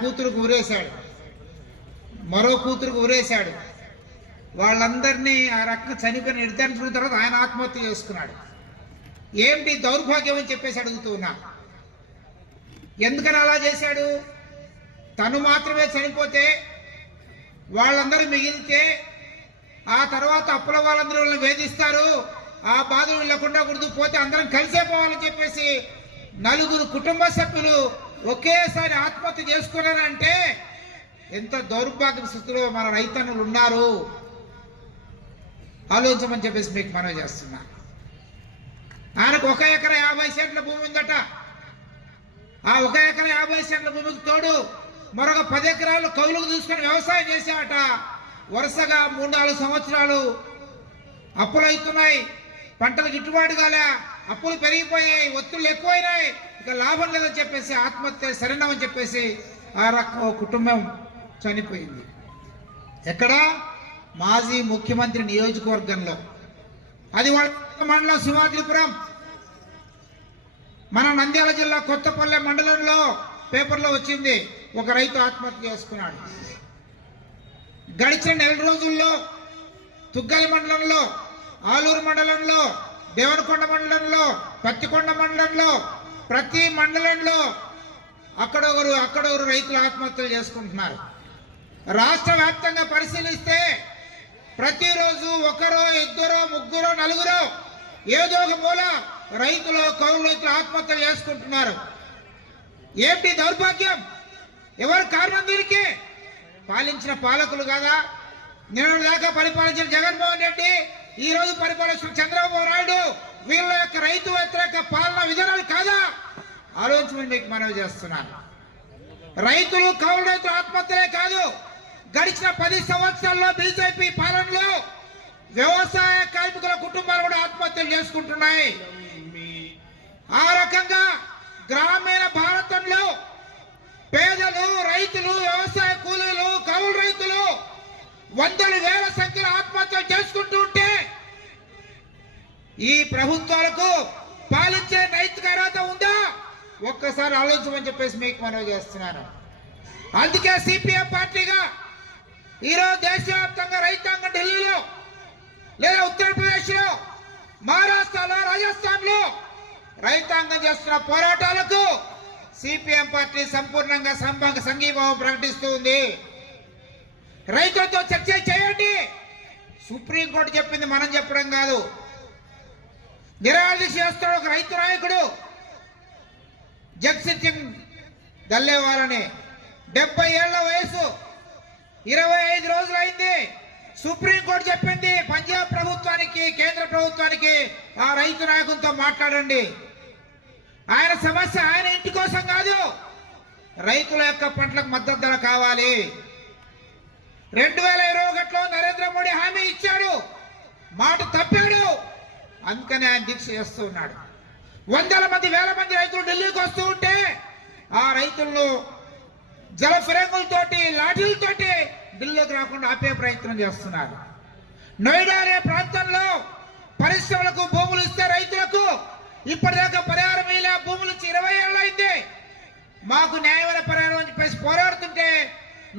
కూతురుకు ఉరేశాడు, మరో కూతురుకు ఉరేశాడు. వాళ్ళందరినీ ఆ రకంగా చనిపోయిన నిర్ధారించుకున్న తర్వాత ఆయన ఆత్మహత్య చేసుకున్నాడు. ఏమిటి దౌర్భాగ్యం అని చెప్పేసి అడుగుతూ ఉన్నా. ఎందుకని అలా చేశాడు? తను మాత్రమే చనిపోతే వాళ్ళందరూ మిగిలితే ఆ తర్వాత అప్పుల వాళ్ళందరూ వాళ్ళని వేధిస్తారు, ఆ బాధలు వీళ్ళకుండా కూడదు, పోతే అందరం కలిసే పోవాలని చెప్పేసి 4 కుటుంబ సభ్యులు ఒకేసారి ఆత్మహత్య చేసుకున్నారంటే ఎంత దౌర్భాగ్య స్థితిలో మన రైతన్నులు ఉన్నారు ఆలోచించమని చెప్పేసి మీకు మనవి చేస్తున్నా. ఆయనకు 1 ఎకరా 50 సెంట్ల భూమి ఉందట. ఆ 1 ఎకరా 50 సెంట్ల భూమికి తోడు మరొక 10 ఎకరాలు కౌలుకు తీసుకొని వ్యవసాయం చేశామట. వరుసగా 3-4 సంవత్సరాలు అప్పులు అవుతున్నాయి, పంటలు గిట్టుబాటు కాలే, అప్పులు పెరిగిపోయాయి, ఒత్తిళ్ళు ఎక్కువైనాయి, ఇక లాభం లేదని చెప్పేసి ఆత్మహత్య సరైనమని చెప్పేసి ఆ రకం కుటుంబం చనిపోయింది. ఎక్కడ? మాజీ ముఖ్యమంత్రి నియోజకవర్గంలో. అది వాళ్ళ మండలం సింహాద్రిపురం. మన నంద్యాల జిల్లా కొత్తపల్లె మండలంలో పేపర్లో వచ్చింది, ఒక రైతు ఆత్మహత్య చేసుకున్నాడు. గడిచిన 4 రోజుల్లో తుగ్గల మండలంలో, ఆలూరు మండలంలో, దేవనకొండ మండలంలో, పత్తికొండ మండలంలో, ప్రతి మండలంలో అక్కడొకరు రైతులు ఆత్మహత్యలు చేసుకుంటున్నారు. రాష్ట్ర వ్యాప్తంగా పరిశీలిస్తే ప్రతిరోజు 1, 2, 3, 4 ఏదో ఒక మూల రైతులు, కౌలు రైతులు ఆత్మహత్యలు చేసుకుంటున్నారు. ఏమిటి దౌర్భాగ్యం? ఎవరు కారణం దీనికి? పాలించిన పాలకులు కాదా? నిన్నటి దాకా పరిపాలించిన జగన్మోహన్ రెడ్డి, ఈ రోజు పరిపాలిస్తున్న చంద్రబాబు నాయుడు, వీళ్ళ యొక్క రైతు వ్యతిరేక పాలన విధానాలు కాదా? ఆలోచించమని మీకు మనవి చేస్తున్నాను. రైతులు, కౌలు రైతులు ఆత్మహత్యలే కాదు, గడిచిన 10 సంవత్సరాల్లో బీజేపీ పాలనలో వ్యవసాయ కార్మికుల కుటుంబాలు కూడా ఆత్మహత్యలు చేసుకుంటున్నాయి. ఆ రకంగా గ్రామీణ భారతంలో పేదలు, రైతులు, వ్యవసాయ కూలీలు, కౌలు రైతులు వందల వేల సంఖ్యలో ఆత్మహత్యలు చేసుకుంటూ ఉంటే ఈ ప్రభుత్వాలకు పాలించే నైతిక అర్హత ఉందా? ఒక్కసారి ఆలోచించమని చెప్పేసి మీకు మనవి చేస్తున్నాను. అందుకే సిపిఎం పార్టీగా ఈరోజు దేశవ్యాప్తంగా రైతాంగం ఢిల్లీలో లేదా ఉత్తరప్రదేశ్లో, మహారాష్ట్రలో, రాజస్థాన్లో రైతాంగం చేస్తున్న పోరాటాలకు సిపిఎం పార్టీ సంపూర్ణంగా సంఘీభావం ప్రకటిస్తూ ఉంది. రైతులతో చర్చ చేయండి. సుప్రీంకోర్టు చెప్పింది మనం చెప్పడం కాదు. నిరాదీక్ష చేస్తాడు ఒక రైతు నాయకుడు జగ్జిత్ సింగ్ దల్లేవాలని, 70 ఏళ్ల వయసు, 25 రోజులు అయింది. సుప్రీంకోర్టు చెప్పింది పంజాబ్ ప్రభుత్వానికి, కేంద్ర ప్రభుత్వానికి ఆ రైతు నాయకులతో మాట్లాడండి. ఆయన సమస్య ఆయన ఇంటి కోసం కాదు, రైతుల యొక్క పంటలకు మద్దతు ధర కావాలి. 2021లో నరేంద్ర మోడీ హామీ ఇచ్చాడు, మాట తప్పాడు, అందుకని ఆయన దీక్ష చేస్తూ ఉన్నాడు. వందల మంది, వేల మంది రైతులు ఢిల్లీకి వస్తూ ఉంటే ఆ రైతులను జల ఫిరంగులతోటి, లాఠీలతోటి ఢిల్లీకి రాకుండా ఆపే ప్రయత్నం చేస్తున్నారు. నోయిడా అనే ప్రాంతంలో పరిశ్రమలకు భూములు ఇస్తే రైతులకు ఇప్పటిదాకా పరిహారం ఇలా భూములు 20 ఏళ్ళు అయింది. మాకు న్యాయమైన పరిహారం అని చెప్పేసి పోరాడుతుంటే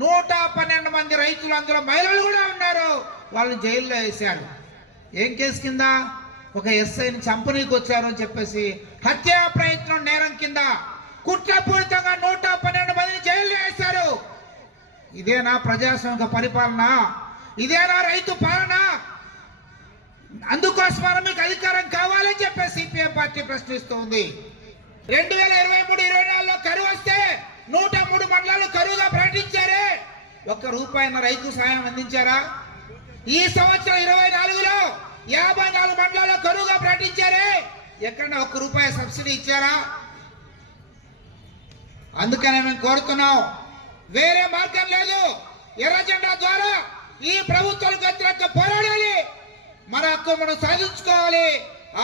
112 మంది రైతులు, అందులో మహిళలు కూడా ఉన్నారు, వాళ్ళని జైల్లో వేశారు. ఏం కేసు కింద? ఒక ఎస్ఐని చంపనీకి వచ్చారు అని చెప్పేసి హత్యా ప్రయత్నం నేరం కింద కుట్రపూరితంగా 112 మందిని జైల్లో వేశారు. ఇదేనా ప్రజాస్వామిక పరిపాలన? ఇదేనా రైతు పాలన? అందుకోసమని మీకు అధికారం కావాలని చెప్పేసి సిపిఎం పార్టీ ప్రశ్నిస్తూ ఉంది. 2023-24లో కరువు వస్తే 103 మండలాలు కరువుగా ప్రకటించారే, ₹1 రైతు సాయం అందించారా? ఈ సంవత్సరం 24లో 54 మండలాల్లో కరువుగా ప్రకటించారే, ఎక్కడ ₹1 సబ్సిడీ ఇచ్చారా? అందుకనే మేము కోరుతున్నాం, వేరే మార్గం లేదు. ఎర్ర జెండా ద్వారా ఈ ప్రభుత్వాలకు వ్యతిరేకంగా పోరాడాలి, మన హక్కు మనం సాధించుకోవాలి.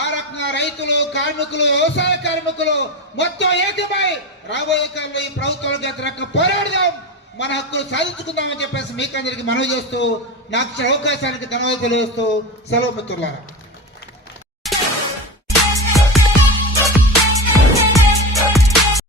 ఆ రకంగా రైతులు, కార్మికులు, వ్యవసాయ కార్మికులు మొత్తం ఏకమై రాబోయే కాలంలో ఈ ప్రభుత్వాలకు వ్యతిరేకంగా పోరాడదాం, మన హక్కులు సాధించుకుందామని చెప్పేసి మీకు అందరికీ మనవి చేస్తూ, నాకు అవకాశానికి ధన్యవాదాలు తెలియజేస్తూ సెలవు మిత్రులారా.